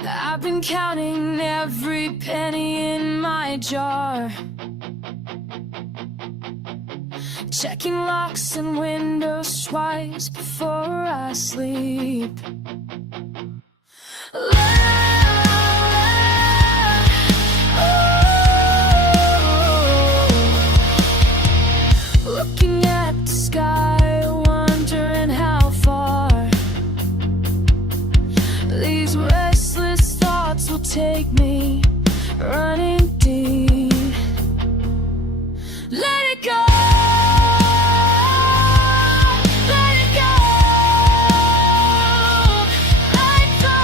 I've been counting every penny in my jar, checking locks and windows twice before I sleep. Looking at the sky, wondering how far these restless thoughts will take me, running deep. Let it go. Let it go. Like the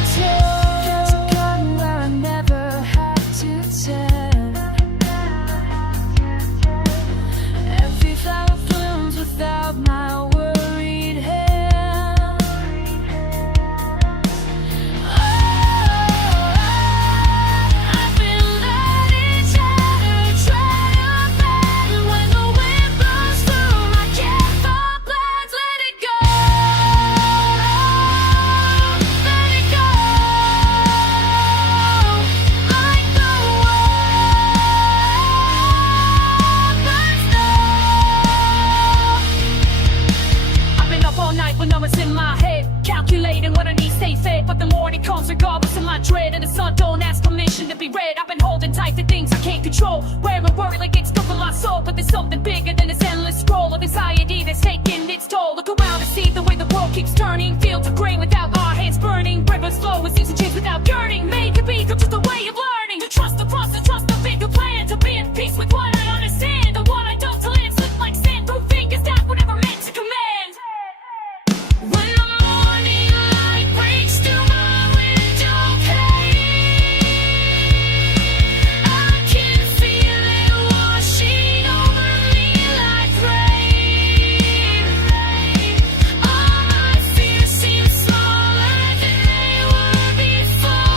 overtold. There's a garden where I never had to tend. Every flower blooms without my worried hand. I've been letting chatter try to bend. When the wind blows through my careful plans, let it go. Let it go. Like the I've been up all night with numbers in my head, calculating what I need, stay fed. But the morning comes regardless of my dread, and the sun don't ask permission to be read. I've been holding tight to things I can't control, wearing worry like it's good for my soul. But there's something bigger than this endless scroll of anxiety that's taking its toll. Look around and see the way the world keeps turning. Fields of grain without our hands burning, rivers flow with seasons change without yearning. Made to be just a way of learning to trust the process, trust the bigger plan, to be in peace with what I understand. The one I don't to land slip like sand through fingers that were never meant to command. When the morning light breaks through my window pane, I can feel it washing over me like rain. All my fears seem smaller than they were before.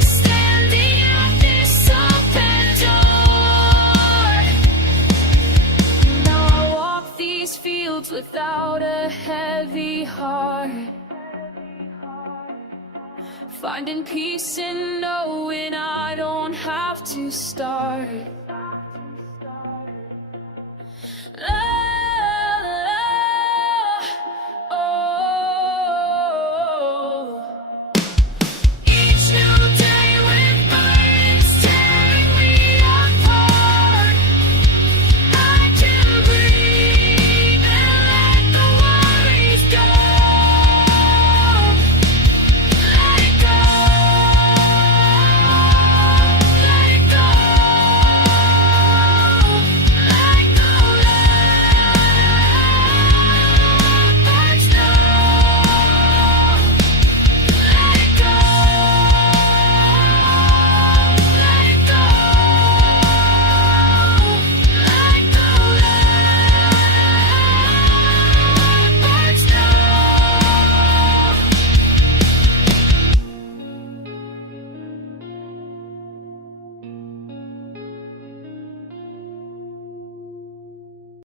Standing at this open door, now I walk these fields without a heavy heart, finding peace in knowing I don't have to start.